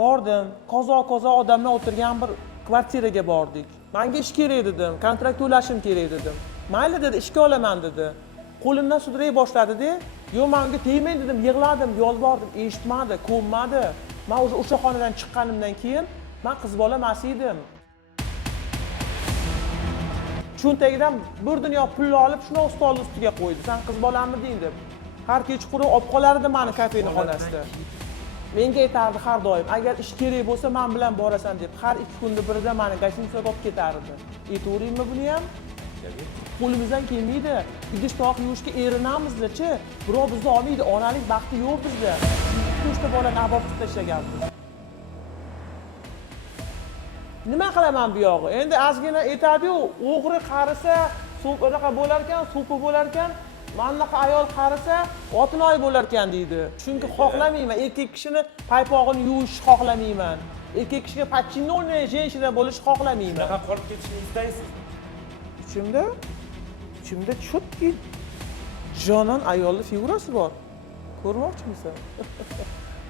Bordim. Qozoq odamlar o'tirgan bir kvartiraga bordik. Menga ish kerak dedim, kontrakt to'lashim kerak dedim. Mayli dedi, ishga olaman dedi. Qo'limdan sudray boshladi-da, "Yo'q, men unga tegmang" dedim, yig'ladim, yolbordim, eshitmadi, ko'nmadi. Men o'sha xonadan chiqqanimdan keyin men qiz bola emas edim. Cho'ntagidan bir dunyo pulni olib, shuni stol ustiga qo'ydi. "Sen qiz bolamiding" deb. Har kechqurun olib qolardi meni kafening xonasida. Menga aytardi har doim, "Agar ish kerak bo'lsa, men bilan borasan" deb. Har 2 kunda birida meni gashtinsaga olib ketardi. Aytavringmi buni ham? Qo'limizdan kelmaydi. Idish tovoq yuvishga erinamizda-chi. Birov bizni olmaydi, onalik baxti yo'q bizda. 3 ta bolani abob qilib tashlaganmiz. Nima qilaman bu yog'i? Endi ozgina aytadi-yu, o'g'ri qarisa, so'padaqa bo'lar ekan, so'pi bo'lar ekan, manaqa ayol qarisa, otinoy bo'lar ekan deydi. Chunki xohlamayman, erkak kishini paypog'ini yuvishni xohlamayman. Erkak kishiga подчиненная женщина bo'lishni xohlamayman. Shunaqa qolib ketishni istaysiz? Ichimda chutki jonon ayolning figurasi bor. Ko'rmoqchimisan?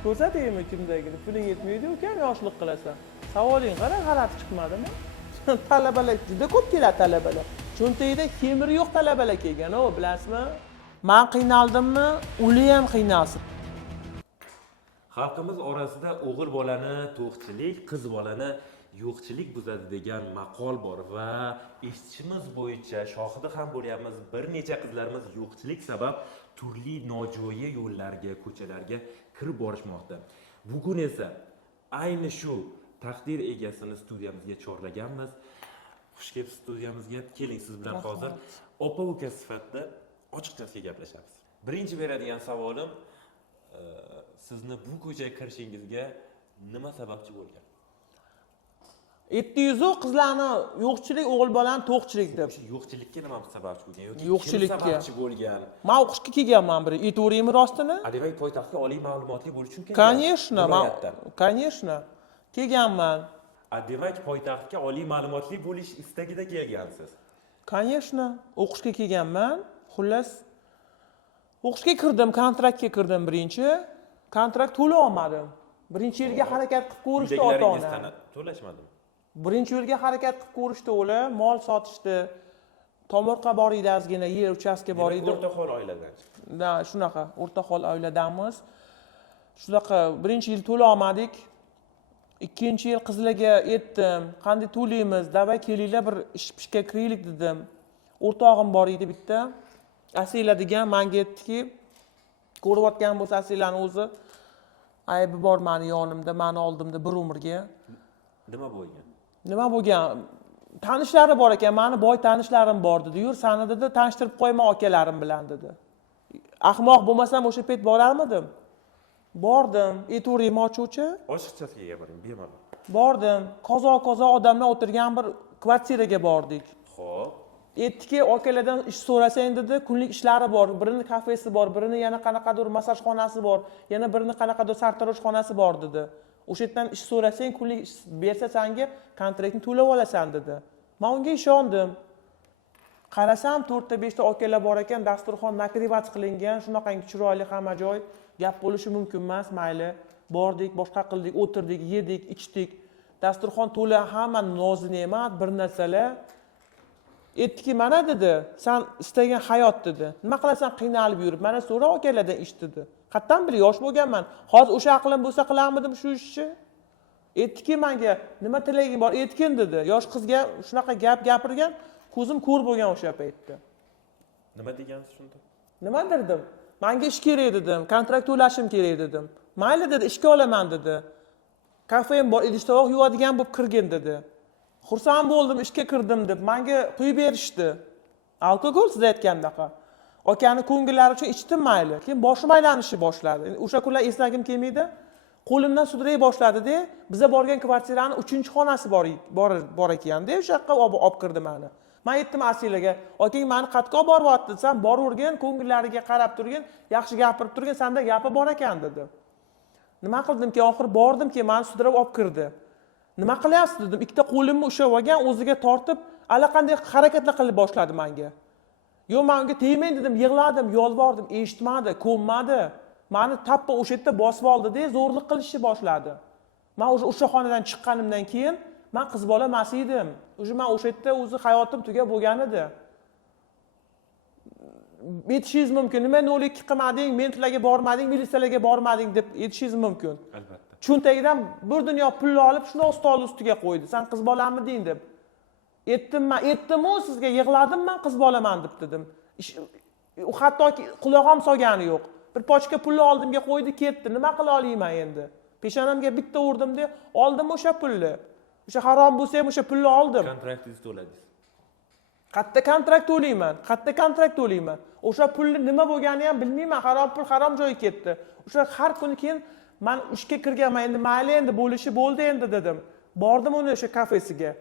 Ko'rsataymi ichimdagini? Puling yetmaydi ukan, yoshlik qilasan. Savoling qara, g'alati chiqmadimi? Talabalar juda ko'p keladi talabalar. Cho'ntagida xemiri yo'q talabalar kelgan, bilasizmi? Men qiynaldimmi? Ular ham qiynalsin. Xalqimiz orasida o'g'il bolani to'qchilik, qiz bolani yo'qchilik buzadi degan maqol bor va eshitishimiz bo'yicha shohidi ham bo'lyapmiz. Bir necha qizlarimiz yo'qchilik sabab turli nojo'ya yo'llarga, ko'chalarga kirib borishmoqda. Bugun esa ayni shu taqdir egasini studiyamizga chorlaganmiz. Xush kelibsiz studiyamizga. Keling, siz bilan hozir opa-uka sifatida ochiqchasiga gaplashamiz. Birinchi beradigan savolim, sizni bu ko'chaga kirishingizga nima sababchi bo'lgan? 700 qizlarni yo'qchilik, o'g'il bolani to'qchilik deb. Yo'qchilikka nima sababchi bo'lgan yoki Yo'qchilikka kim sababchi bo'lgan? Men o'qishga kelganman bir. Aytavringmi rostini? Demak, poytaxtga oliy ma'lumotli bo'lish uchun kelgan. Конечно. Kelganman. Demak, poytaxtga oliy ma'lumotli bo'lish istagida kelgansiz. Конечно. O'qishga kelganman. Xullas o'qishga kirdim, kontraktga kirdim birinchi. Kontrakt to'la olmadim. Birinchi yilga harakat qilib ko'rishdi ota-ona. To'lashmadimi? Birinchi yilga harakat qilib ko'rishdi ular, mol sotishdi. Tomorqa bor edi, ozgina yer uchastka bor edi. O'rtahol oiladan. Shunaqa, o'rtahol oiladanmiz. Shunaqa birinchi yil to'la olmadik. Ikkinchi yil qizlarga aytdim, qanday to'laymiz, davay kelinglar bir ish-pishga kiraylik dedim. O'rtog'im bor edi bitta. Asila degan menga aytdiki, ko'rayotgan bo'lsa Asilani o'zi, aybi bor meni yonimda, meni oldimda bir umrga. Nima bo'lgan? Nima bo'lgan? Tanishlari bor ekan, meni boy tanishlarim bor dedi. Yur, seni dedi, tanishtirib qo'yman akalarim bilan dedi. Ahmoq bo'lmasam o'sha payt borarmidim? Bordim. Aytavring ochuvchi? Ochiqchasiga gapiring, bemalol. Bordim. Qozoq odamlar o'tirgan bir kvartiraga bordik. Xo'p. Aytdiki, akalardan ish so'rasang dedi, kunlik ishlari bor. Birini kafesi bor, birini yana qanaqadir masaj xonasi bor, yana birini qanaqadir sartarosh xonasi bor dedi. O'sha yerdan ish so'rasang, kunlik ish bersa senga kontraktni to'lab olasan dedi. Men unga ishondim. Qarasam 4 ta 5 ta akalar bor ekan, dasturxon nakrivat qilingan, shunaqangi chiroyli hamma joy, gap bo'lishi mumkin emas, mayli. Bordik, boshqa qildik, o'tirdik, yedik, ichdik. Dasturxon to'la, hamma nozi ne'mat, bir narsalar. Aytdiki, mana dedi, sen istagan hayot dedi. Nima qilasan qiynalib yurib? Mana so'ra akalardan ish dedi. Qattan bil, yosh bo'lganman. Hozir o'sha aqlim bo'lsa qilarmidim shu ishni? Aytdiki, menga nima tilaging bor? Aytgin dedi. Yosh qizga shunaqa gap gapirgan, ko'zim ko'r bo'lgan o'sha paytda. Nima degansiz shunda? Nima derdim? Menga ish kerak dedim, kontrakt to'lashim kerak dedim. Mayli dedi, ishga olaman dedi. Kafem bor, idish tovoq yuvadigan bo'lib kirgin dedi. Xursand bo'ldim, ishga kirdim deb menga quyib berishdi. Alkogol siz aytgandaqa. Akani ko'ngillari uchun ichdim mayli. Keyin boshim aylanishni boshladi. O'sha kunlar eslagim kelmaydi. Qo'limdan sudray boshladi-da, biza borgan kvartiraning 3-xonasi bor ekan-da, o'sha yoqqa olib kirdi meni. Men aytdim Asilaga, "Akang meni qayerga olib boryapti desam, boravergin, ko'ngillariga qarab turgin, yaxshi gapirib turgin, senda gapi bor ekan" dedi. Nima qildimki, oxir bordimki, meni sudrab olib kirdi. Nima qilyapsiz dedim. Ikkita qo'limni ushlab olgan, o'ziga tortib, allaqanday harakatlar qilib boshladi menga. Yo'q, men unga tegmang dedim, yig'ladim, yolbordim, eshitmadi, ko'nmadi. Meni tappa o'sha yerda bosib oldi-da, zo'rlik qilishni boshladi. Men o'sha xonadan chiqqanimdan keyin men qiz bola emas edim. Men o'sha yerda o'zi hayotim tugab bo'lgan edi. Aytishingiz mumkin, nima 02 qilmading, mentlarga bormading, militsiyalarga bormading deb aytishingiz mumkin. Albatta. Cho'ntagidan bir dunyo pulni olib shuni stol ustiga qo'ydi. Sen qiz bolamiding deb. Aytdim-u sizga, yig'ladim men qiz bolaman deb dedim. U hattoki qulog'im solgani yo'q. Bir pochka pulni oldimga qo'ydi, ketdi. Nima qila olayman endi? Peshonamga bitta urdim-da, oldim o'sha pulni. O'sha harom bo'lsa ham o'sha pulni oldim. Kontraktingizni to'ladingiz. Qayerda kontrakt to'layman? O'sha pulni nima bo'lganini ham bilmayman. Harom pul harom joyga ketdi. O'sha har kuni keyin men ishga kirganman, endi mayli endi bo'lishi bo'ldi endi dedim. Bordim uni o'sha kafesiga.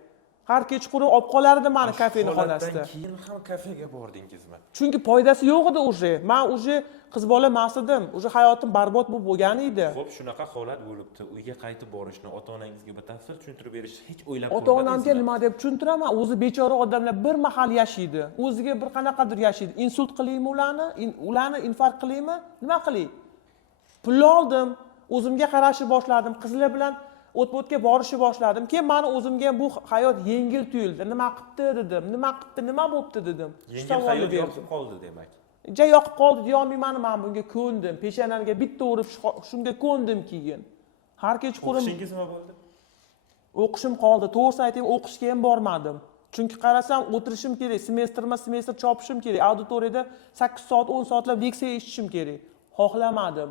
Har kechqurun olib qolardi meni kafeni xonasida. Keyin ham kafega bordingizmi? Chunki foydasi yo'q edi o'sha. Men o'sha qiz bola emas edim. O'sha hayotim barbod bo'lgan edi. Xo'p, shunaqa holat bo'libdi. Uyga qaytib borishni ota-onangizga batafsil tushuntirib berishni hech o'ylab ota-onamga nima deb tushuntiraman? O'zi bechora odamlar bir mahal yashaydi. O'ziga bir qanaqadir yashaydi. Insult qilaymi ularni infarkt qilaymi? Nima qilay? Pulni oldim, o'zimga qarashni boshladim. Qizlar bilan o'tga borishni boshladim. Keyin meni o'zimga bu hayot yengil tuyuldi. Nima qilibdi dedim. Nima bo'libdi dedim. Yengil hayot yoqib qoldi demak. Yoqib qoldi deyolmayman, men bunga ko'ndim. Peshonamga bitta urib shunga ko'ndim keyin. Har kechqurun O'qishingiz nima bo'ldi? o'qishim qoldi. To'g'risini aytaymi, o'qishga ham bormadim. Chunki qarasam, o'tirishim kerak, semestr chopishim kerak. Auditoriyada 8 soat, 10 soatlab leksiya eshitishim kerak. Xohlamadim.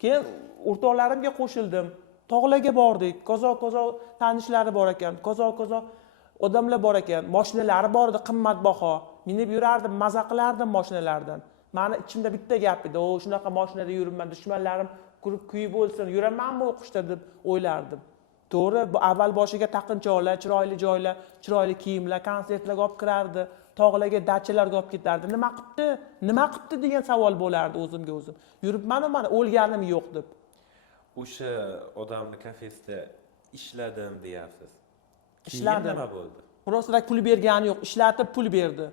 Keyin o'rtoqlarimga qo'shildim. Tog'larga bordik. Kozo tanishlari bor ekan. Kozo odamlar bor ekan. Mashinalari bor edi, qimmatbaho. Minib yurardim, maza qilardim mashinalardan. Meni ichimda bitta gap edi. O shunaqa mashinada yuribman, dushmanlarim kurib kuyib bo'lsin, yuramanmi o'qishda deb o'ylardim. To'g'ri, bu avval boshiga taqinchoqlar, chiroyli joylar, chiroyli kiyimlar, konsertlarga olib kirardi, tog'larga dachalarga olib ketardi. Nima qilibdi degan savol bo'lardi o'zimga o'zim. Yuribman-ku, mana o'lganim yo'q deb. O'sha odamni kafesida ishladim deyapsiz. Ishladim. Nima bo'ldi? Просто pul bergani yo'q, ishlatib pul berdi.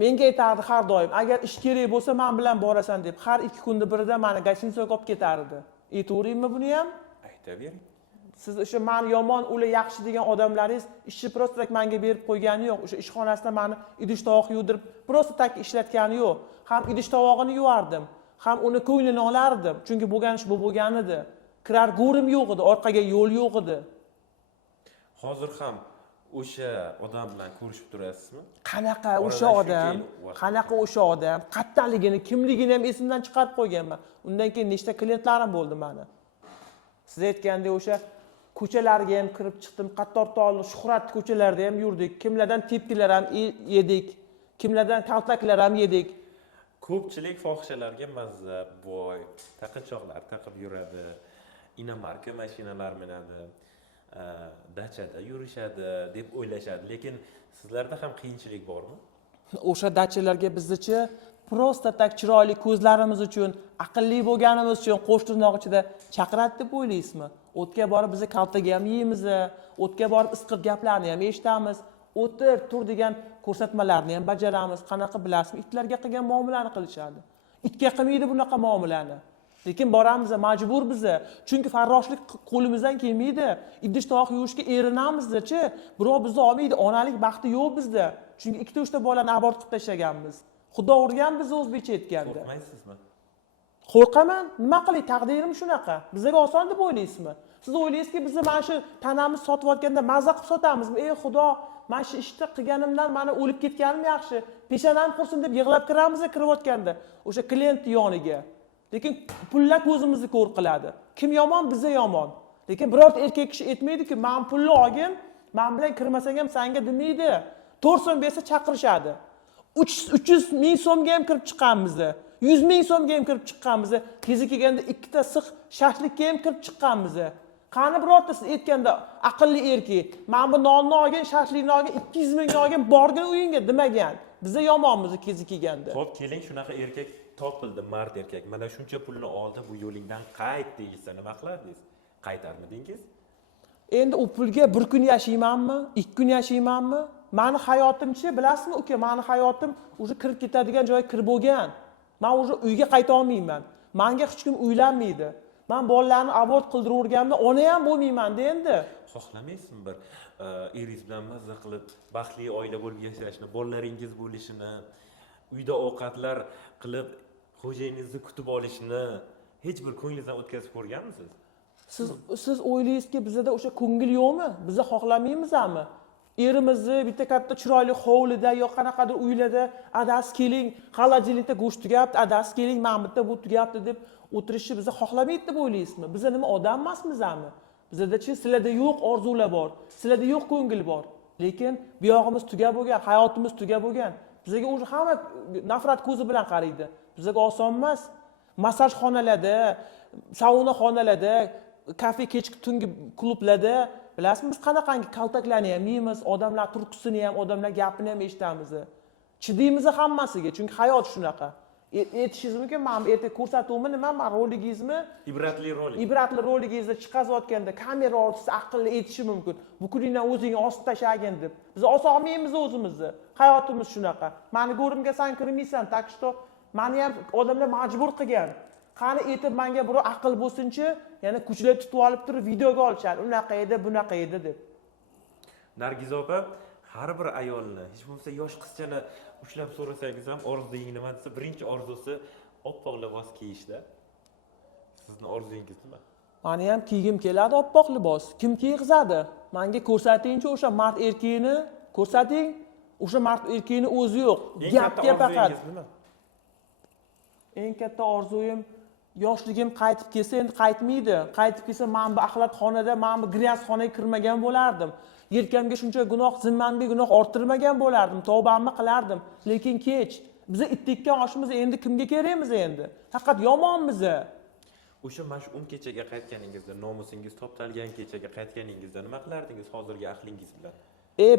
Menga aytardi har doim, agar ish kerak bo'lsa men bilan borasan deb, har 2 kunda birida meni gostinitsaga olib ketardi. Aytaveraymi buni ham? Aytavering. Siz o'sha men yomon, ular yaxshi degan odamlaringiz ishni просто menga berib qo'ygani yo'q. O'sha ishxonasida meni idish tovoq yudirib, просто tak ishlatgani yo'q. Ham idish tovog'ini yuvardim, ham uni ko'nglini olardim. Chunki bo'lgan ish bu bo'lgan edi. Kirar go'rim yo'q edi, orqaga yo'l yo'q edi. Hozir ham o'sha odam bilan ko'rishib turasizmi? Qanaqa o'sha odam, qayerdaligini, kimligini ham esimdan chiqarib qo'yganman. Undan keyin nechta klientlarim bo'ldi meni. Siz aytgandek o'sha ko'chalarga ham kirib chiqdim, qator tog'li shuhrat ko'chalarda ham yurdik. Kimlardan tepkilar ham yedik, kimlardan kaltaklar ham yedik. Ko'pchilik fohishalarga mazza, boy, taqinchoqlar taqib yuradi, inomarka mashinalar minadi, dachada yurishadi deb o'ylashadi. Lekin sizlarda ham qiyinchilik bormi? O'sha dachalarga bizcha просто tak chiroyli ko'zlarimiz uchun, aqlli bo'lganimiz uchun qo'shtirnoq ichida chaqiradi deb o'ylaysizmi? O'tga borib biz kaltaga ham yeymiz, o'tga borib isqiq gaplarni ham eshitamiz, o'tir, tur degan ko'rsatmalarni ham bajaramiz. Qanaqa bilasizmi? Itlarga qilgan muomalani qilishadi. Itga qilmaydi bunaqa muomalani. Lekin boramiz, majbur biz. Chunki farroshlik qo'limizdan kelmaydi. Idish tovoq yuvishga erinamiz-chi. Birov bizni olmaydi. Onalik baxti yo'q bizda. Chunki 2-3 ta bolani abort qilib tashlaganmiz. Xudo urgan bizni o'zbekcha aytganda. Qo'rqmaysizmi? Qo'rqaman. Nima qilay? Taqdirim shunaqa. Bizga oson deb o'ylaysizmi? Siz o'ylaysizki, biz mana shu tanamiz sotayotganda mazza qilib sotamizmi? Ey Xudo, mana shu ishni qilganimdan meni o'lib ketganim yaxshi. Peshonam qursin deb yig'lab kiramiz kirayotganda o'sha klient yoniga. Lekin pullar ko'zimizni ko'r qiladi. Kim yomon? Biza yomon. Lekin birorta erkak kishi aytmaydi-ki, "Men pulni olgin, men bilan kirmasang ham senga demaydi." 4 so'm bersa chaqirishadi. 300 ming so'mga ham kirib chiqqanmiz. 100 ming so'mga ham kirib chiqqanmiz. Kezi kelganda 2 ta siq shashlikka ham kirib chiqqanmiz. Qani birortasi aytganda aqlli erkak, "Men bu nonni olgin, shashlikni olgin, 200 mingni olgin, borgin uyingga" demagan. Biza yomonmiz kezi kelganda. Xo'p, keling, shunaqa erkak topildi, mard erkak. Mana shuncha pulni oldi, bu yo'lingdan qayt deyilsa nima qilardingiz? Qaytarmidingiz? Endi u pulga bir kun yashaymanmi, 2 kun yashaymanmi? Meni hayotimchi, bilasizmi uka, meni hayotim o'sha kirib ketadigan joyga kirib bo'lgan. Men o'sha uyga qayta olmayman. Menga hech kim uylanmaydi. Men bolalarni abort qildiraverganimda ona ham bo'lmayman-da endi. Xohlamaysizmi bir eringiz bilan mazza qilib baxtli oila bo'lib yashashni, bolalaringiz bo'lishini, uyda ovqatlar qilib xo'jayiningizni kutib olishni hech bir ko'nglingizdan o'tkazib ko'rganmisiz? Siz o'ylaysizki, bizda o'sha ko'ngil yo'qmi? Biz xohlamaymizmi? Erimizni bitta katta chiroyli hovlida yo qanaqadir uylarda adasi keling, xolodilnikda go'sht tugabdi, adasi keling, mana bitta bu tugabdi deb o'tirishni biz xohlamaydi deb o'ylaysizmi? Biz nima odam emasmizmi? Bizda-chi sizlarda yo'q orzular bor, sizlarda yo'q ko'ngil bor. Lekin bu yog'imiz tugab bo'lgan, hayotimiz tugab bo'lgan. Bizga o'sha hamma nafrat ko'zi bilan qaraydi. Bizga oson emas. Massaj xonalarda, sauna xonalarda, kafe kechki tungi klublarda bilasizmi biz qanaqangi kaltaklanyapmiz, odamlar turqisini ham, odamlar gapini ham eshitamiz. Chidaymiz hammasiga, chunki hayot shunaqa. Aytishingiz mumkin, men ertaga ko'rsatuvmi nima, men roligingizmi, ibratli roligingizda chiqazayotganda kamera ortida aqlli aytishi mumkin. Bu kuningdan o'zingni osib tashlagin deb. Biz osolmaymiz o'zimizni. Hayotimiz shunaqa. Meni go'rimga sen kirmaysan, tak что meni ham odamlar majbur qilgan. Qani aytib menga bir aql bo'lsinchi, yana kuchlar tutib olib turib videoga olishadi. Unaqa edi, bunaqa edi deb. Nargiz opa, har bir ayolni, hech bo'lmasa yosh qizchani ushlab so'rasangiz ham orzungiz nima desa, birinchi orzusi oppoq libos kiyishda. Sizning orzungiz nima? Meni ham kiygim keladi oppoq libos. Kim kiygizadi? Menga ko'rsatingchi o'sha mard erkakni, ko'rsating. O'sha mard erkakni o'zi yo'q. Gapga faqat. Eng katta orzuyim yoshligim qaytib kelsa, endi qaytmaydi. Qaytib kelsa, men bu axlatxonada, men bu gryazxonaga kirmagan bo'lardim. Yelkamga shuncha gunoh, zimmamga gunoh orttirmagan bo'lardim. Tavbamni qilardim. Lekin kech. Biz ittikkan oshimiz endi kimga kerakmiz endi? Faqat yomonmiz. O'sha mash'um kechaga qaytganingizda, nomusingiz toptalgan kechaga qaytganingizda nima qilardingiz hozirgi aqlingiz bilan?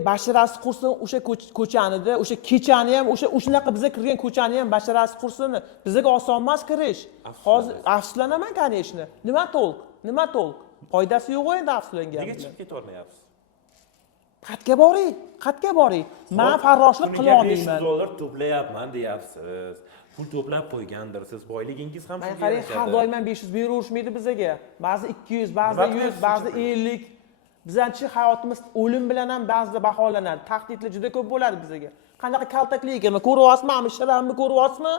Basharasi qursin o'sha ko'chanida, o'sha kechani ham, o'shanaqa biza kirgan ko'chani ham basharasi qursin. Bizga oson emas kirish. Hozir afsuslanaman, конечно. Nima to'lq? Nima to'lq? Foydasi yo'q endi afsuslangan. Nega chiqib keta olmayapsiz? Qatga boring, qatga boring. Men farroshlik qila olmayman. $500 to'playapman deyapsiz. Pul to'plab qo'ygandirsiz. Boyligingiz ham shunga yarashadi. Har doim 500 beraverishmaydi bizga. Ba'zi 200, ba'zi 100, ba'zi 50. Bizanchi hayotimiz o'lim bilan ham ba'zida baholanadi. Tahdidlar juda ko'p bo'ladi bizga. Qanaqa kaltaklik ekan, ko'ryapsizmi? Shiramni ko'ryapsizmi?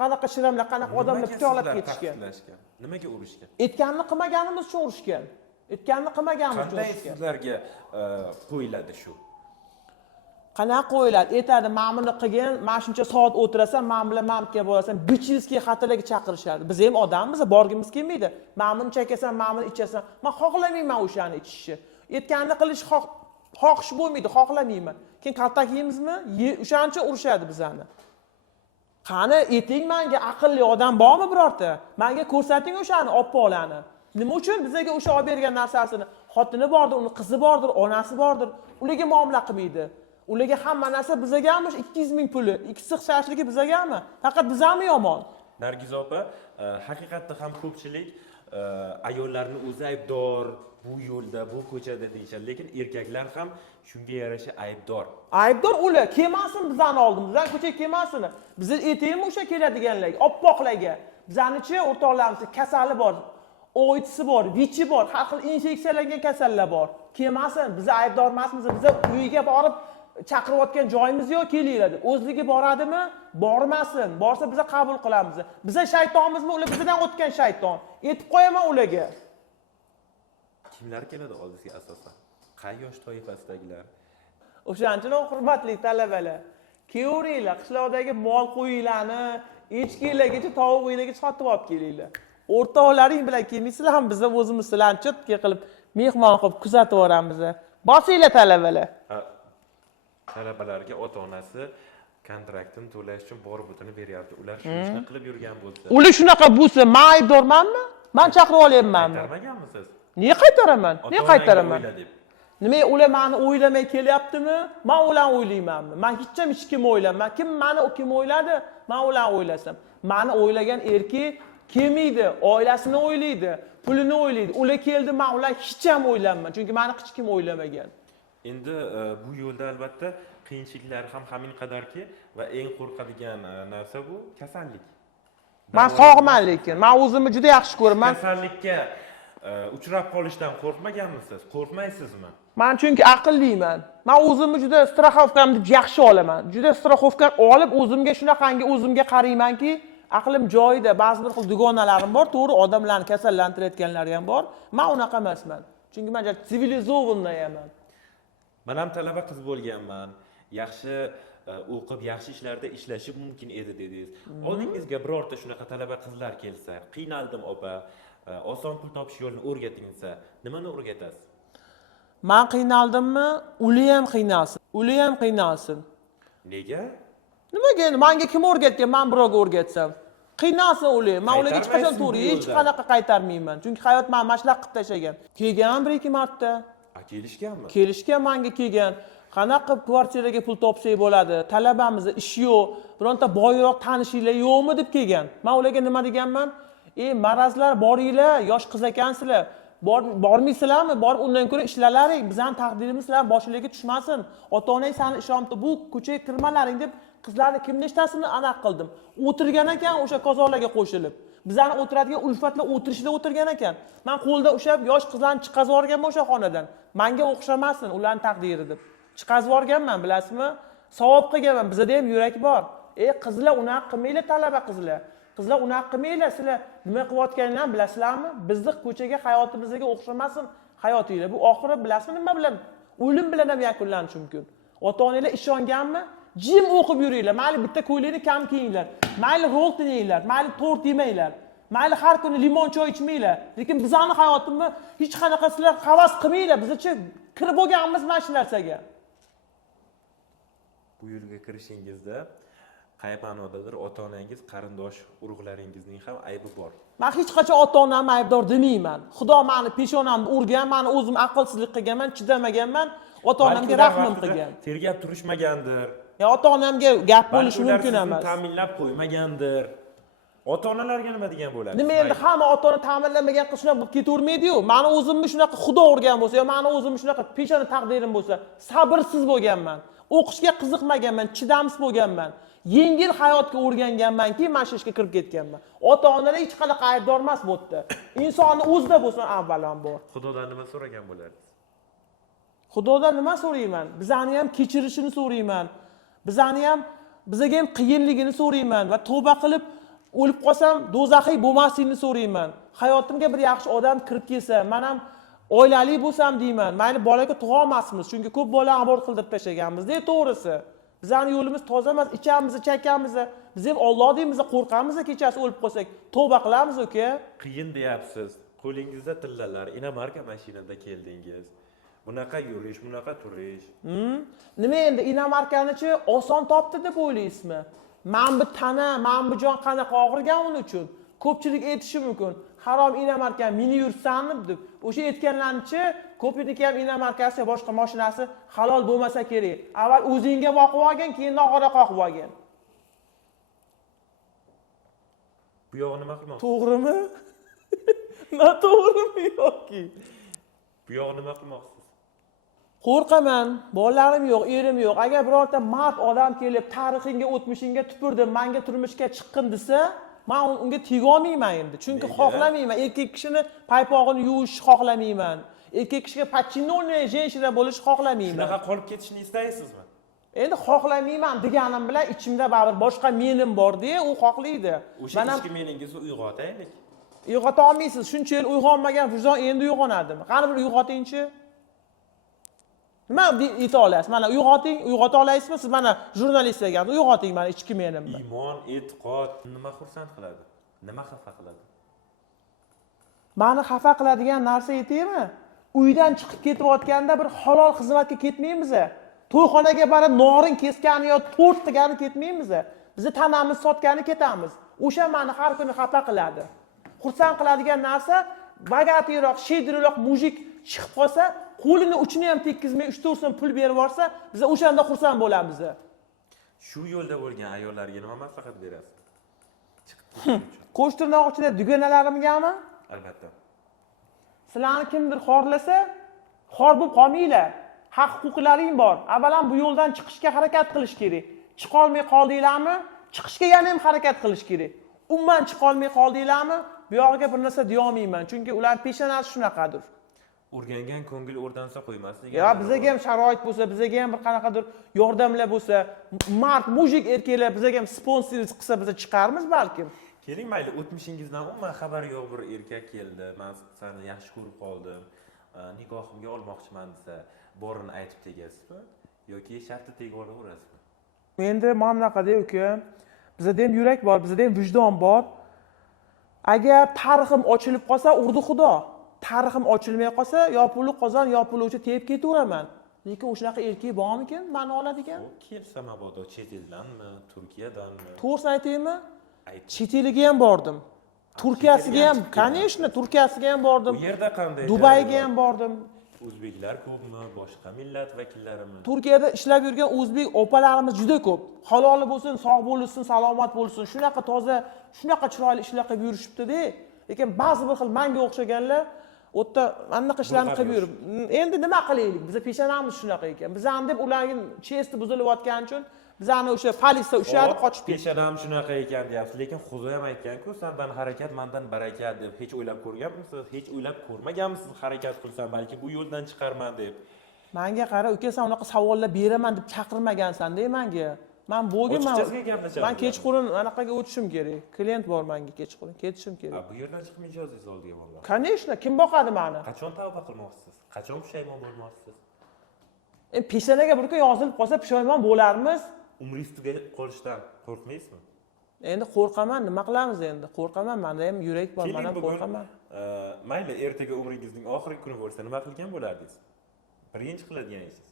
Qanaqa shiramlar, qanaqa odamlar pichoqlab ketishgan. Nimaga urishgan? Aytganini qilmaganimiz uchun urishgan. Aytganini qilmaganimiz uchun urishgan. Qanday sizlarga qo'yiladi shu? Qanaqa qo'yiladi? Aytadi, "Men buni qilgan, men shuncha soat o'tirasam, men bilan mamka bo'lasan, Bichilskiy xatirlarga chaqirishadi." Biz ham odammiz, borgimiz kelmaydi. "Men buni chekasan, men buni ichasan." Men xohlamayman o'shani ichishni. Aytganini qilish xohish bo'lmaydi, xohlamayman. Keyin kaltak yeymizmi? O'shancha urishadi bizani. Qani ayting menga, aqlli odam bormi birorta? Menga ko'rsating o'shani, oppoqlarni. Nima uchun bizga o'sha olib bergan narsasini? Xotini bordir, uni qizi bordir, onasi bordir. Ularga muomala qilmaydi. Ularga hamma narsa bizagamish 200 ming puli, ikkisi hisoblashligi bizagami? Faqat bizami yomon? Nargiz opa, haqiqatda ham ko'pchilik ayollarni o'zi aybdor, bu yo'lda, bu ko'chada deyishadi, lekin erkaklar ham shunga yarasha aybdor. Aybdor ular, kelmasin bizani oldimizdan, ko'chaga kelmasin. Biz aytaymi o'sha keladiganlarga, oppoqlarga. Bizanichi o'rtoqlarimizda kasali bor, o'ytisi bor, vichi bor, har xil infeksiyalangan kasallar bor. Kelmasin, biz aybdor emasmiz, biz uyiga borib chaqirayotgan joyimiz yo'q, kelinglar deb. O'zligi boradimi? Bormasin. Borsa biz qabul qilamiz. Biz shaytonmizmi? Ular bizdan o'tgan shayton. Aytib qo'yaman ularga. Kimlar keladi oldingizga asosan? Qay yosh toifasidagilar? O'shanchalik hurmatli talabalar, kelaveringlar, qishloqdagi mol qo'yinglarni, echkilargacha, tovuqlargacha sotib olib kelinglar. O'rtoqlaring bilan kelmaysizlar ham biz o'zimiz bilan chotga qilib mehmon qilib kuzatib boramiz. Bosinglar talabalar. Talabalarga ota-onasi kontraktini to'lash uchun bor butini beryapti. Ular shu ishni qilib yurgan bo'lsa. Ular shunaqa bo'lsa, men aybdormanmi? Men chaqirib olyapmanmi? Qaytarmaganmisiz? Niye qaytaraman? Niye qaytaraman? Nima ular meni o'ylamay kelyaptimi? Men ularni o'ylaymanmi? Men hech kim o'ylamayman. Kim o'yladi? Men ularni o'ylasam. Meni o'ylagan erkak kelmaydi, oilasini o'ylaydi, pulini o'ylaydi. Ular keldi, men ularni hech ham o'ylamayman, chunki meni hech kim o'ylamagan. Endi bu yo'lda albatta qiyinchiliklar ham hamin qadarki va eng qo'rqadigan narsa bu kasallik. Men sog'man lekin. Men o'zimni juda yaxshi ko'raman. Kasallikka uchrab qolishdan qo'rqmaganmisiz? Qo'rqmaysizmi? Men chunki aqlliman. Men o'zimni juda strixovkamni yaxshi olaman. Juda strixovka olib o'zimga shunaqangi o'zimga qaraymanki, aqlim joyida. Ba'zi bir xil dugonalarim bor, to'g'ri odamlarni kasallantirayotganlari ham bor. Men unaqa emasman. Chunki men sivilizovanman. Men ham talaba qiz bo'lganman. Yaxshi o'qib, yaxshi ishlarda ishlashim mumkin edi dedingiz. Oldingizga birorta shunaqa talaba qizlar kelsa, qiynaldim opa, oson pul topish yo'lini o'rgating desa, nimani o'rgatasiz? Men qiynaldimmi? Uli ham qiynalsin. Uli ham qiynalsin. Nega? Nimaga endi menga kim o'rgatgan? Men birovga o'rgatsam. Qiynalsin uli. Men ularga hech qachon to'g'ri hech qanaqa qaytarmayman. Chunki hayot meni mashla qilib tashlagan. Kelgan 1-2 marta. Kelishganmi? Kelishgan menga kelgan. Qanaqa kvartiraga pul topsak bo'ladi? Talabamiz ish yo'q. Bironta boyroq tanishinglar yo'qmi deb kelgan. Men ularga nima deganman? Marazlar boringlar, yosh qiz ekansizlar. Bormaysizlarmi? Borib undan ko'ra ishlalaring. Bizning taqdirimiz sizlar boshingizga tushmasin. Ota-onang seni ishonibdi, bu ko'chaga kirmalaring deb qizlarni kim nechtasini aniq qildim. O'tirgan ekan o'sha kozonlarga qo'shilib. Bizlarni o'tiradigan ulfatlar o'tirishida o'tirgan ekan. Men qo'lda ushlab yosh qizlarni chiqazib yuborganman o'sha xonadan. Menga o'xshamasin ularning taqdiri deb. Chiqazib yuborganman, bilasizmi? Savob qilganman. Bizda ham yurak bor. Qizlar unaqa qilmanglar, talaba qizlar. Qizlar unaqa qilmanglar, sizlar nima qilayotganinglarni bilasizlarmi? Bizni ko'chaga hayotimizga o'xshamasin hayotinglar. Bu oxiri bilasizmi nima bilan? O'lim bilan ham yakunlanishi mumkin. Ota-onalar ishonganmi? Jim o'qib yuringlar. Mayli bitta ko'ylakni kam kiyinglar. Mayli rol tininglar, mayli to'rt yemanglar. Mayli har kuni limon choy ichmanglar. Lekin bizning hayotimni hech qanaqa sizlar havas qilmanglar. Bizcha kirib bo'lganmiz mana shu narsaga. Bu yo'lga kirishingizda qay ma'nodadir ota-onangiz, qarindosh urug'laringizning ham aybi bor. Men hech qachon ota-onamni aybdor demayman. Xudo meni peshonamni urgan, meni o'zim aqlsizlik qilganman, chidamaganman, ota-onamga rahmim qilgan. Tergab turishmagandir. Ota-onamga gap bo'lishi mumkin emas. Ta'minlab qo'ymagandir. Ota-onalarga nima degan bo'ladi? Nima endi hamma ota-ona ta'minlamagan qiz shunaqa bo'lib ketavermaydi-yu. Meni o'zimni shunaqa Xudo urgan bo'lsa, yo meni o'zimni shunaqa peshona taqdirim bo'lsa, sabrsiz bo'lganman. O'qishga qiziqmaganman, chidamsiz bo'lganman. Yengil hayotga o'rganganmanki, mana shu ishga kirib ketganman. Ota-onalar hech qanaqa aybdor emas bu yerda. Insonni o'zida bo'lsin avvalambor. Xudodan nima so'ragan bo'lardingiz? Xudodan nima so'rayman? Bizani ham kechirishini so'rayman. Bizani ham bizga ham qiyinligini so'rayman va tavba qilib o'lib qolsam do'zaxiy bo'lmasligini so'rayman. Hayotimga bir yaxshi odam kirib kelsa, men ham oilali bo'lsam deyman. Mayli bolaga tug'a olmasmiz, chunki ko'p bola abort qilib tashlaganmiz-da, to'g'risi. Bizning yo'limiz toza emas, ichamiz, chakamiz. Biz ham Alloh deymiz, qo'rqamiz kechasi o'lib qolsak, tavba qilamiz uka. Qiyin deyapsiz. Qo'lingizda tillalar, inomarka mashinada keldingiz. Bunaqa yurish, bunaqa turish. Nima endi inomarkanichi oson topdi deb o'ylaysizmi? Men bu tana, men bu jon qanaqa og'irgan uning uchun. Ko'pchilik aytishi mumkin. Harom inomarka meni yursanmi deb. O'sha aytganlarnichi ko'pniki ham inomarkasi boshqa mashinasi halol bo'lmasa kerak. Avval o'zingga boqib olgin, keyin oxira qoqib olgin. Bu yog'i nima qilmoqsiz? To'g'rimi? Noto'g'rimi yoki? Bu yog'i nima qilmoqsiz? Qo'rqaman, bolalarim yo'q, erim yo'q. Agar birorta mard odam kelib, tarixingga, o'tmishingga tupurdim, menga turmushga chiqqin desa, men unga tega olmayman endi. Chunki xohlamayman, erkak kishini paypog'ini yuvishni xohlamayman. Erkak kishiga pachinno'ni jenshina bo'lishni xohlamayman. Shunaqa qolib ketishni istaysizmi? Endi xohlamayman deganim bilan ichimda baribir boshqa menim bor-da, u xohlaydi. O'sha ichki meningizni uyg'otaylik. Uyg'ota olmaysiz. Shuncha yil uyg'onmagan vijdon endi uyg'onadimi? Qani bir uyg'otingchi. Nima ayta olasiz? Mana uyg'ota olasizmi? Siz mana jurnalist ekansiz, uyg'oting mana ichki menimni. Iymon, e'tiqod nima xursand qiladi? Nima xafa qiladi? Meni xafa qiladigan narsa aytaymi? Uydan chiqib ketayotganda bir halol xizmatga ketmaymiz. To'yxonaga borib norin kesgani yo tort qilgani ketmaymiz. Bizni tanamiz sotgani ketamiz. O'sha meni har kuni xafa qiladi. Xursand qiladigan narsa bagatiroq, shedriroq mujik chiqib qolsa, qo'lini uchini ham tekkizmay 3-4 so'm pul berib yuborsa, biz o'shanda xursand bo'lamiz. Shu yo'lda bo'lgan ayollarga nima maslahat berasiz? Qo'sh tirnoq ichida dugonalarimgami? Albatta. Sizlarni kimdir xorlasa, xor bo'lib qolmanglar. Haq huquqlaring bor. Avvalan bu yo'ldan chiqishga harakat qilish kerak. Chiqa olmay qoldinglarmi? Chiqishga yana ham harakat qilish kerak. umuman chiqolmay qoldinglarmi, bu yog'iga bir narsa deyolmayman, chunki ular peshonasi shunaqadir. O'rgangan ko'ngil o'rdansa qo'ymas degan. Ya bizga ham sharoit bo'lsa, bizga ham bir qanaqadir yordamlar bo'lsa, mard, mujik erkaklar bizga ham sponsorlik qilsa, biz chiqarmiz balkim. Keling, mayli, o'tmishingizdan umuman xabari yo'q bir erkak keldi, men seni yaxshi ko'rib qoldim, nikohimga olmoqchiman desa, borini aytib tegasizmi yoki sharti tegib olaverasizmi? Endi mana bunaqada uka, bizda ham yurak bor, bizda ham vijdon bor. Agar tarixim ochilib qolsa, urdi xudo. Tarixim ochilmay qolsa, yopilib qozon yopiluvchi tepib ketaveraman. Lekin o'shaqa erkak bormikin, meni oladigan? Kelsa mabodo chet eldanmi, Turkiyadanmi? To'g'risini aytaymi? Ayt. Chet eliga ham bordim. Turkiyasiga ham, конечно, Turkiyasiga ham bordim. Bu yerda qanday? Dubayga ham bordim. O'zbeklar ko'pmi, boshqa millat vakillarimi? Turkiyada ishlab yurgan o'zbek opalarimiz juda ko'p. Haloli bo'lsin, sog' bo'lsin, salomat bo'lsin. Shunaqa toza, shunaqa chiroyli ishlar qilib yurishibdi-da. Lekin ba'zi bir xil menga o'xshaganlar o'tda anaqa ishlarni qilib yurib. Endi nima qilaylik? Biz peshonamiz shunaqa ekan. Biz ham deb ularning chesti buzilayotgani uchun bizani o'sha politsiya ushladi, qochib ketdi. Peshonam shunaqa ekan deyapsiz, lekin Xudo ham aytgan-ku, sendan harakat, mendan barakat deb. Hech o'ylab ko'rganmisiz? Hech o'ylab ko'rmaganmisiz harakat qilsam, balki bu yo'ldan chiqarman deb? Menga qara, uka, sen unaqa savollar beraman deb chaqirmagansan-da menga. Men bo'lganman. Ochiqchasiga gaplashamiz. Men kechqurun anaqaga o'tishim kerak. Klient bor menga kechqurun, ketishim kerak. Bu yerdan chiqib ijozingiz oldiga bormoqchi. Конечно, kim boqadi meni? Qachon tavba qilmoqchisiz? Qachon pushaymon bo'lmoqchisiz? Peshonaga bir kun yozilib qolsa pushaymon bo'larmiz. Umringiz tugab qolishidan qo'rqmaysizmi? Endi qo'rqaman, nima qilamiz endi? Qo'rqaman, menda ham yurak bor, men ham qo'rqaman. Mayli, ertaga umringizning oxirgi kuni bo'lsa, nima qilgan bo'lardingiz? Birinchi qiladigan ishingiz.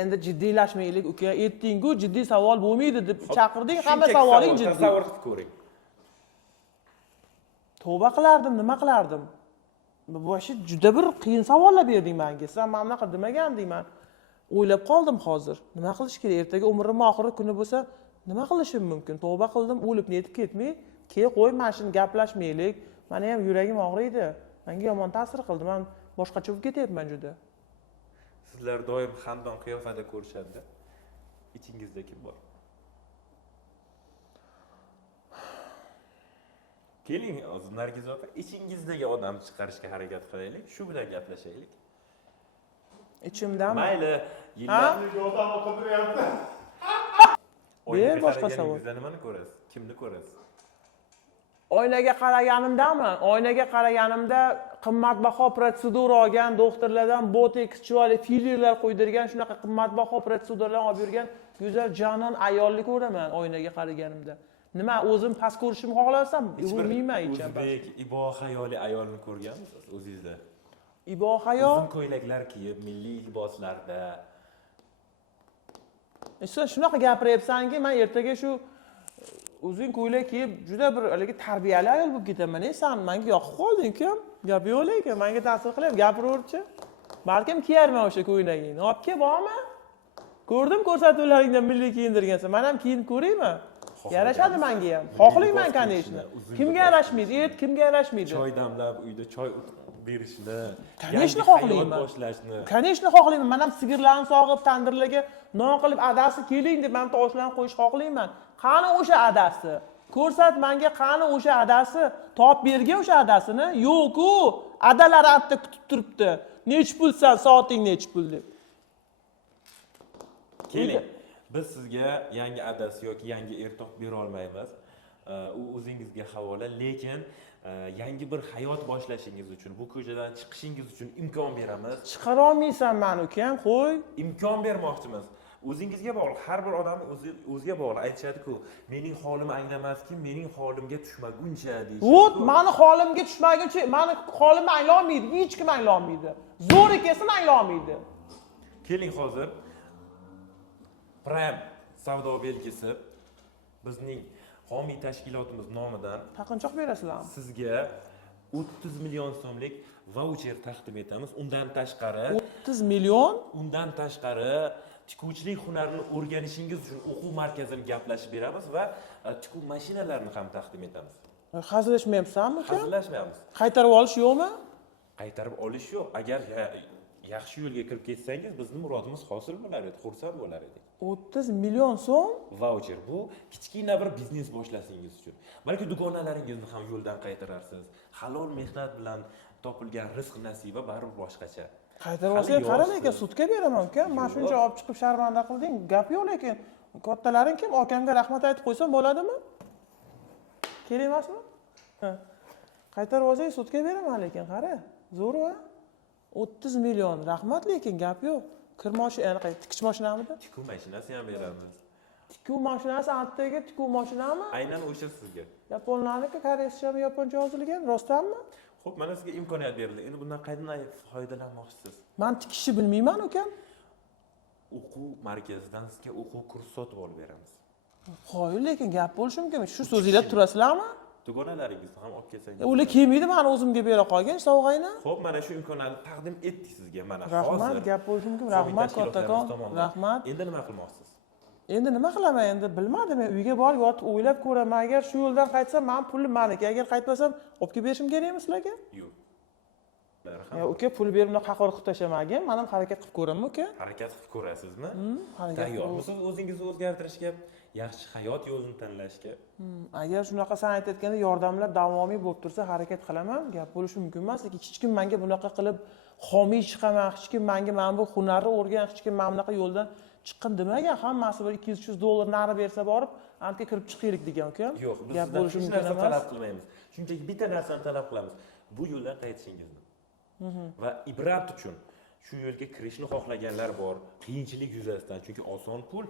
Endi jiddiylashmaylik, uka. Aytding-ku, jiddiy savol bo'lmaydi deb chaqirding, hamma savoling jiddiy. Tasavvur qilib ko'ring. Tavba qilardim, nima qilardim? Bu juda bir qiyin savollar berding menga. Sen mana bunaqa demaganding, men o'ylab qoldim hozir. Nima qilish kerak? Ertaga umrimning oxirgi kuni bo'lsa, nima qilishim mumkin? Tavba qildim, o'lib netib ketmay, keyin qo'y, mana shuni gaplashmaylik. Meni ham yuragim og'riydi. Menga yomon ta'sir qildi. Men boshqacha bo'lib ketyapman juda. Sizlar doim xandon qiyofada ko'rishadi. Ichingizda kim bor? Keling, hozir Nargiz opa, ichingizdagi odamni chiqarishga harakat qilaylik. Shu bilan gaplashaylik. Ichimdami? Mayli, yillar odam o'qidiryapti. Ber boshqa savol. Nimani ko'rasiz? Kimni ko'rasiz? Oynaga qaraganimdami? Oynaga qaraganimda qimmatbaho protsedura olgan doktorlardan boteks, chiroyli fillerlar qo'ydirgan, shunaqa qimmatbaho protseduralar olib yurgan go'zal jonon ayolni ko'raman oynaga qaraganimda. Nima, o'zim past ko'rishimni xohlasam, urmayman hecham. O'zbek ibo xayoli ayolni ko'rganmisiz o'zingizda? Ibo hayol. Uzun ko'ylaklar kiyib, milliy liboslarda. Sen shunaqa gapiryapsanki, men ertaga shu uzun ko'ylak kiyib juda bir haligi tarbiyali ayol bo'lib ketaman. Sen menga yoqib qolding ukam. Gap yo'q lekin menga ta'sir qilyapti. Gapiraverchi. Balkim kiyarman o'sha ko'ylagingni. Olib kel, bormi? Ko'rdim ko'rsatuvlaringdan milliy kiyindirgansan. Men ham kiyinib ko'raymi? Yarashadi menga ham. Xohlayman конечно. Kimga yarashmaydi? Kimga yarashmaydi? Choy damlab, uyda choy berishni, конечно xohlayman. Boshlashni. Конечно xohlayman. Men ham sigirlarni sog'ib, tandirlarga non qilib adasi keling deb men toshlarni qo'yish xohlayman. Qani o'sha adasi? Ko'rsat menga, qani o'sha adasi? Top bergan o'sha adasini? Yo'q-ku. Adalar attda kutib turibdi. Nech pulsan, soating nech pul deb. Keling. Biz sizga yangi adasi yoki yangi ertoq bera olmaymiz. U o'zingizga havola, lekin yangi bir hayot boshlashingiz uchun, bu ko'chadan chiqishingiz uchun imkon beramiz. Chiqara olmaysan meni ukam, qo'y. Imkon bermoqchimiz. O'zingizga bog'liq, har bir odam o'ziga bog'liq. Aytishadi-ku, mening holim anglamaskin, mening holimga tushmaguncha deyishadi. Vot, meni holimga tushmaguncha, meni holimni anglamaydi, hech kim anglamaydi. Zo'r ekansan anglamaydi. Keling hozir Prime savdo belgisi bizning homiy tashkilotimiz nomidan Taqinchoq berasizlarmi? sizga 30 million so'mlik voucher taqdim etamiz. Undan tashqari 30 million? Undan tashqari tikuvchilik hunarini o'rganishingiz uchun o'quv markazini gaplashib beramiz va tikuv mashinalarini ham taqdim etamiz. Hazillashmayapsanmi ukam? Hazillashmaymiz. Qaytarib olish yo'qmi? Qaytarib olish yo'q. Agar yaxshi yo'lga kirib ketsangiz, bizning murodimiz hosil bo'lar edi, xursand bo'lar edik. 30 million so'm Voucher bu kichkina bir biznes boshlasangiz uchun. Balki dugonalaringizni ham yo'ldan qaytararsiz. Halol mehnat bilan topilgan rizq nasiba baribir boshqacha. qaytarib olsang qara lekin sudga beraman uka. Men shuncha olib chiqib sharmanda qilding, gap yo'q lekin. Kattalaring kim? Akamga rahmat aytib qo'ysam bo'ladimi? Kerak emasmi? Qaytarib olsang sudga beraman lekin qara. Zo'r-a? 30 million rahmat lekin gap yo'q. Kir mashina, tikish mashinamidi? Tikuv mashinasi ham beramiz. Tikuv mashinasi Antdagi tikuv mashinami? Aynan o'sha sizga. Yaponlarniki, koreyscha, yaponcha yozilgan, rostdanmi? Xo'p, mana sizga imkoniyat berildi. Endi bundan qanday foydalanmoqchisiz? Men tikishni bilmayman ukam. O'quv markazidan sizga o'quv kursi sotib olib beramiz. Qo'y, lekin gap bo'lishi mumkin. Shu so'zinglar turasizlarmi? Dugonalaringizni ham olib kelsangiz. Ular kelmaydi, men o'zimga bera qolgan sovg'ayni. Xo'p, mana shu imkoniyatni taqdim etdik sizga. Mana Rahmat, gap bo'lishi mumkin. Rahmat kattakon. Rahmat. Endi nima qilmoqchisiz? Endi nima qilaman endi bilmadim. Men uyga borib yotib o'ylab ko'raman. Agar shu yo'ldan qaytsam, men pulim meniki. Agar qaytmasam, olib kelib berishim kerakmi sizlarga? Yo'q. Uka, pul berib haqor qilib tashamagin. Men ham harakat qilib ko'raman, uka. Harakat qilib ko'rasizmi? Harakat. Tayyormisiz o'zingizni o'zgartirishga, yaxshi hayot yo'lini tanlashga? Agar shunaqa sen aytayotganda yordamlar davomiy bo'lib tursa, harakat qilaman. Gap bo'lishi mumkin emas, lekin hech kim menga bunaqa qilib xomiy chiqaman, hech kim menga mana bu hunarni o'rgan, hech kim mana bunaqa yo'ldan chiqqin demagan. Hammasi bir 200-300 dollar nari bersa borib, antga kirib chiqaylik degan uka. Yo'q, biz gap bo'lishi hech mumkin narsa emas. talab qilmaymiz. Shunchaki bitta narsani talab qilamiz. Bu yo'ldan qaytishingizni. Va ibrat uchun shu yo'lga kirishni xohlaganlar bor, qiyinchilik yuzasidan, chunki oson pul,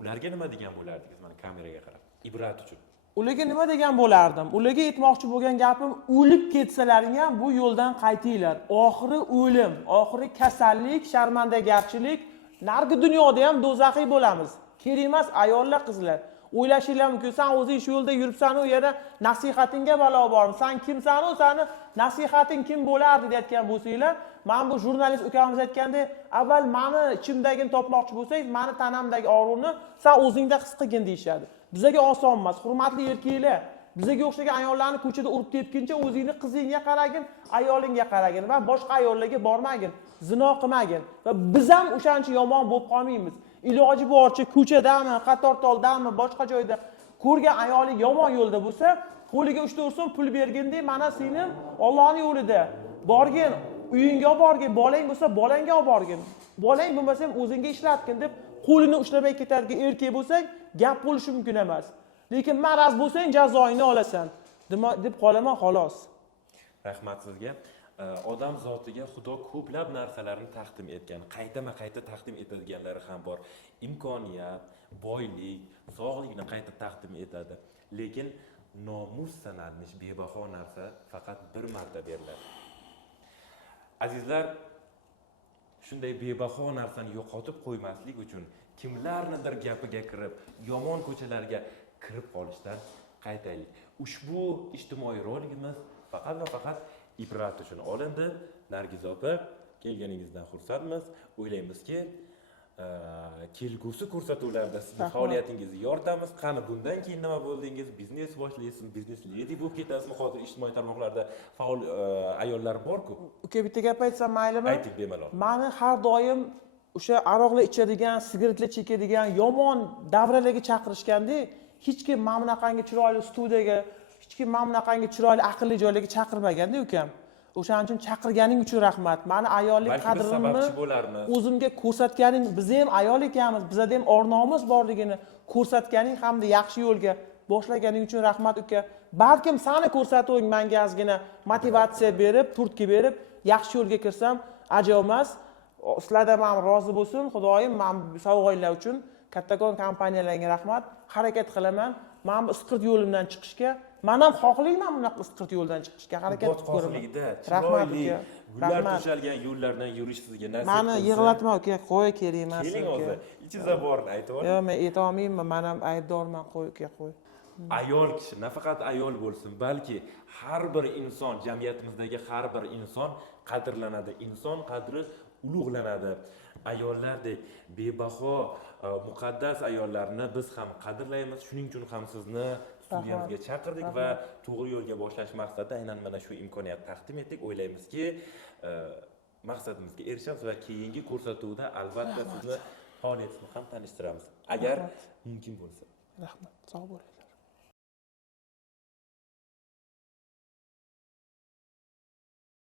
ularga nima degan bo'lardingiz mana kameraga qarab? Ibrat uchun. Ularga nima degan bo'lardim? Ularga aytmoqchi bo'lgan gapim, o'lib ketsalaring ham bu yo'ldan qaytinglar. Oxiri o'lim, oxiri kasallik, sharmandagarchilik, nargi dunyoda ham do'zaxiy bo'lamiz. Kerak emas ayollar, qizlar. O'ylashinglar mumkin, sen o'zing shu yo'lda yuribsan, u yerda nasihatingga balo bormi? Sen kimsan, u seni nasihating kim bo'lardi deyotgan bo'lsanglar, men bu jurnalist ukamiz aytgandek, avval meni ichimdagini topmoqchi bo'lsangiz, meni tanamdagi og'riqni sen o'zingda his qilgin deyshadi. Bizga oson emas, hurmatli erkaklar. Bizga o'xshagan ayollarni ko'chada urib tepkincha o'zingni qizingga qaragin, ayolingga qaragin va boshqa ayollarga bormagin, zino qilmagin va biz ham o'shancha yomon bo'lib qolmaymiz. Iloji boricha ko'chadami, qatortoldami, boshqa joyda ko'rgan ayoling yomon yo'lda bo'lsa, qo'liga 3-4 so'm pul bergindek, mana sening Allohning yo'lida borgin, uyingga olib borgin, bolang bo'lsa bolangga olib borgin. Bolang bo'lmasa ham o'zingga ishlatgin deb qo'lini ushlamay ketarga erkak bo'lsang, gap bo'lishi mumkin emas. Lekin maraz bo'lsang jazoingni olasan deb qolaman xolos. Rahmat sizga. Odam zotiga Xudo ko'plab narsalarni taqdim etgan, qayta taqdim etadiganlari ham bor. Imkoniyat, boylik, sog'likni qayta taqdim etadi. Lekin nomus sanalmish bebaho narsa faqat bir marta beriladi. Azizlar, shunday bebaho narsani yo'qotib qo'ymaslik uchun kimlarnidir gapiga kirib, yomon ko'chalarga kirib qolishdan qaytaylik. Ushbu ijtimoiy roligimiz faqat va faqat ibrat uchun olindi. Nargiz opa, kelganingizdan xursandmiz. O'ylaymizki, kelgusi ko'rsatuvlarda sizning faoliyatingizga yordamimiz. Qani bundan keyin nima bo'ldingiz? Biznes boshlaysiz, biznes ledi bo'lib ketasizmi? Hozir ijtimoiy tarmoqlarda faol ayollar bor-ku. Uka, bitta gap aytsam maylimi? Ayting bemalol. Meni har doim o'sha aroqlar ichadigan, sigaretlar chekadigan yomon davralarga chaqirishganda, hech kim mana bunaqangi chiroyli studiyaga, hech kim mana bunaqangi chiroyli aqlli joylarga chaqirmaganda ukam. O'shaning uchun chaqirganing uchun rahmat. Meni ayollik qadrimni o'zimga ko'rsatganing, biz ham ayol ekanmiz, bizda ham o'rnimiz borligini ko'rsatganing hamda yaxshi yo'lga boshlaganing uchun rahmat uka. Balkim seni ko'rsatuving menga ozgina motivatsiya berib, turtki berib, yaxshi yo'lga kirsam ajoyib emas. Sizlardan ham rozi bo'lsin. Xudoyim men sovg'ainglar uchun kattakon kompaniyalarga rahmat. Harakat qilaman. Men bu isqirt yo'limdan chiqishga, men ham xohlayman bunaqa isqirt yo'ldan chiqishga harakat qilaman. Chiroyli, gullar to'shalgan yo'llardan yurish sizga nasib qilsin. Meni yig'latma uka, qo'y kerak emas. Keling hozir, ichingizda borini aytib oling. Yo'q, men ayta olmayman, men ham aybdorman, qo'y uka, qo'y. Ayol kishi, nafaqat ayol bo'lsin, balki har bir inson, jamiyatimizdagi har bir inson qadrlanadi. Inson qadri ulug'lanadi. Ayollardek bebaho, muqaddas ayollarni biz ham qadrlaymiz. Shuning uchun ham sizni studiyamizga chaqirdik va to'g'ri yo'lga boshlash maqsadida aynan mana shu imkoniyat taqdim etdik. O'ylaymizki, maqsadimizga erishamiz va keyingi ko'rsatuvda albatta sizni faoliyatingizni ham tanishtiramiz agar mumkin bo'lsa. Rahmat, sog' bo'ling.